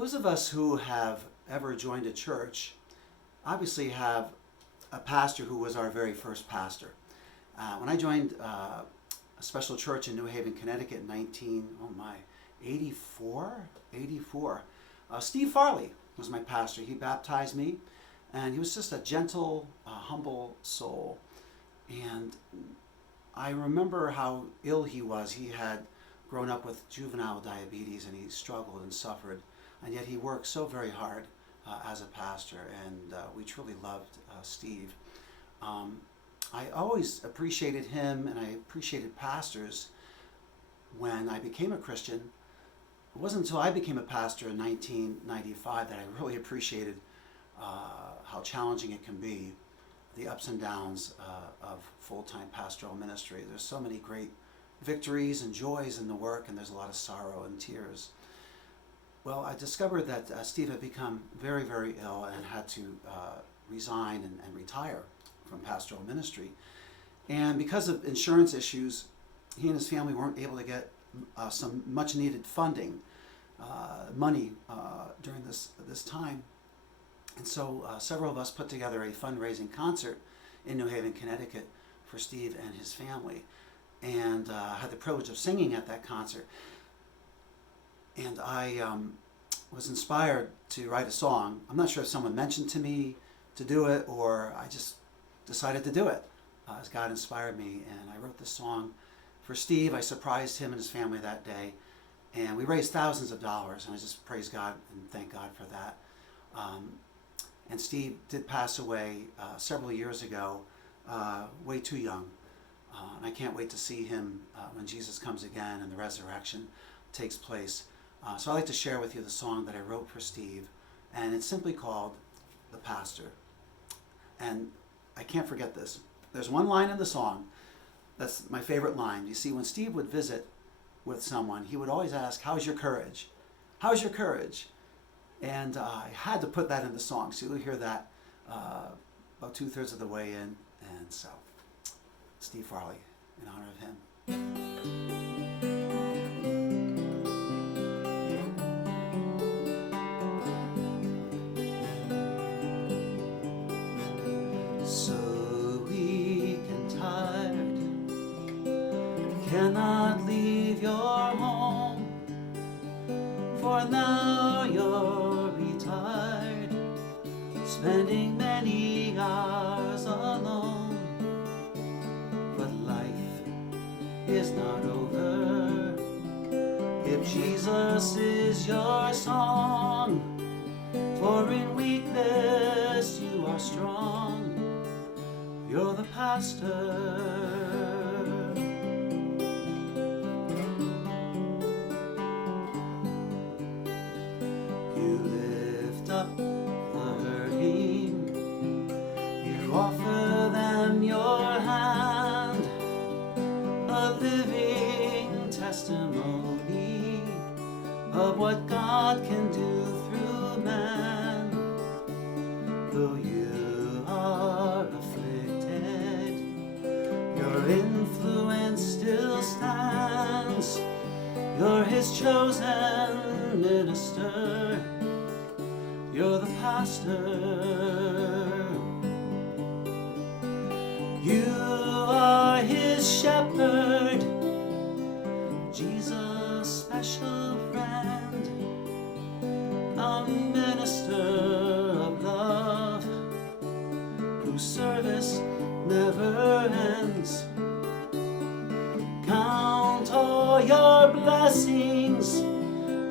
Those of us who have ever joined a church obviously have a pastor who was our very first pastor. When I joined a special church in New Haven, Connecticut in 84, Steve Farley was my pastor. He baptized me, and he was just a gentle, humble soul. And I remember how ill he was. He had grown up with juvenile diabetes, and he struggled and suffered, and yet he worked so very hard as a pastor, and we truly loved Steve. I always appreciated him, and I appreciated pastors when I became a Christian. It wasn't until I became a pastor in 1995 that I really appreciated how challenging it can be, the ups and downs of full-time pastoral ministry. There's so many great victories and joys in the work, and there's a lot of sorrow and tears. Well, I discovered that Steve had become very, very ill and had to resign and retire from pastoral ministry. And because of insurance issues, he and his family weren't able to get some much needed funding, money during this time. And so several of us put together a fundraising concert in New Haven, Connecticut for Steve and his family, and had the privilege of singing at that concert. And I was inspired to write a song. I'm not sure if someone mentioned to me to do it, or I just decided to do it as God inspired me. And I wrote this song for Steve. I surprised him and his family that day, and we raised thousands of dollars, and I just praise God and thank God for that. And Steve did pass away several years ago, way too young. And I can't wait to see him when Jesus comes again and the resurrection takes place. So I'd like to share with you the song that I wrote for Steve, and it's simply called "The Pastor." And I can't forget this. There's one line in the song that's my favorite line. You see, when Steve would visit with someone, he would always ask, "How's your courage? How's your courage?" And I had to put that in the song, so you'll hear that about 2/3 of the way in. And so, Steve Farley, in honor of him. So weak and tired, cannot leave your home, for now you're retired, spending many hours alone. But life is not over if Jesus is your song, for in weakness you are strong. You're the pastor. You lift up the hurting, you offer them your hand, a living testimony of what God can do through man. Though you are afflicted, your influence still stands. You're his chosen minister. You're the pastor. You are his shepherd, Jesus' special friend, a minister of love, whose service never ends. Count all your blessings.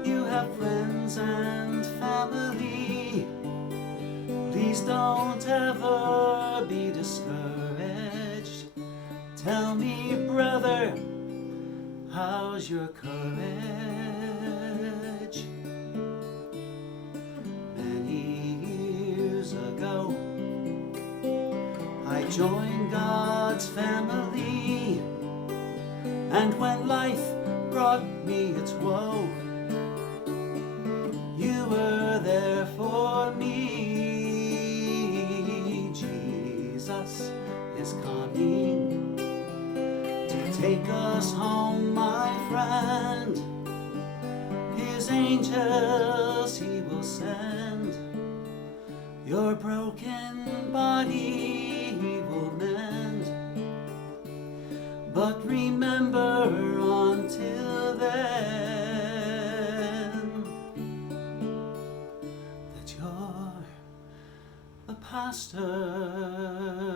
You have friends and family. Please don't ever be discouraged. Tell me, brother, how's your courage? Many years ago, I joined God's family, and when life brought me its woe, you were there for me. Jesus is coming to take us home, my friend. His his angels he will send. Your broken body he will mend. But remember until then that you're the pastor.